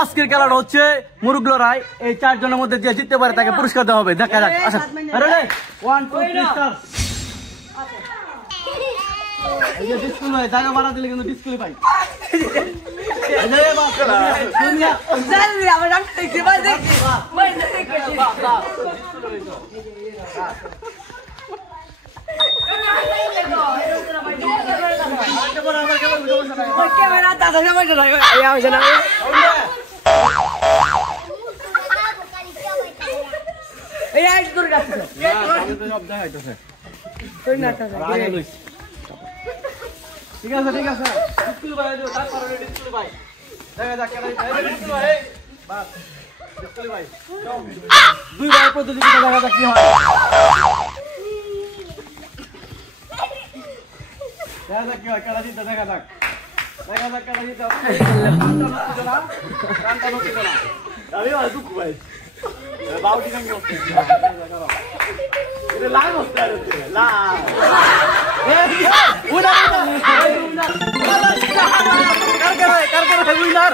আজকের খেলাটা হচ্ছে মুরগ লড়াই। এই 4 জনের মধ্যে যে জিততে পারে তাকে পুরস্কার দেওয়া হবে। দেখা যাক। আচ্ছা রেডি 1 2 3 স্টার্ট। এই যে ডিসকুল ভাই জায়গা বাড়া দিলে কিন্তু ডিসকুল ভাই এই যে বাস করা দুনিয়া জলদি আমরা দেখতে ভাই দেখতে ভাই দেখতে ক্যামেরা দাদা সময় না এই আওয়াজ না এই আইস করে যাচ্ছে আমি তো সব দেখাইতেছে তুই না তা ঠিক আছে ডিসকুল ভাই দাও তারপর ডিসকুল ভাই দেখা যাক কেন ডিসকুল ভাই বাস ডিসকুল ভাই দুই ভাই প্রতিযোগিতা দেখা যাক কি হয়। দেখা যাক কি হয় কেন জিততে দেখা যাক কেন জিততে কান্তা নতি না আমি আর দুঃখ ভাই বাউটি কাম করতে এটা লাগ হচ্ছে লা উইনার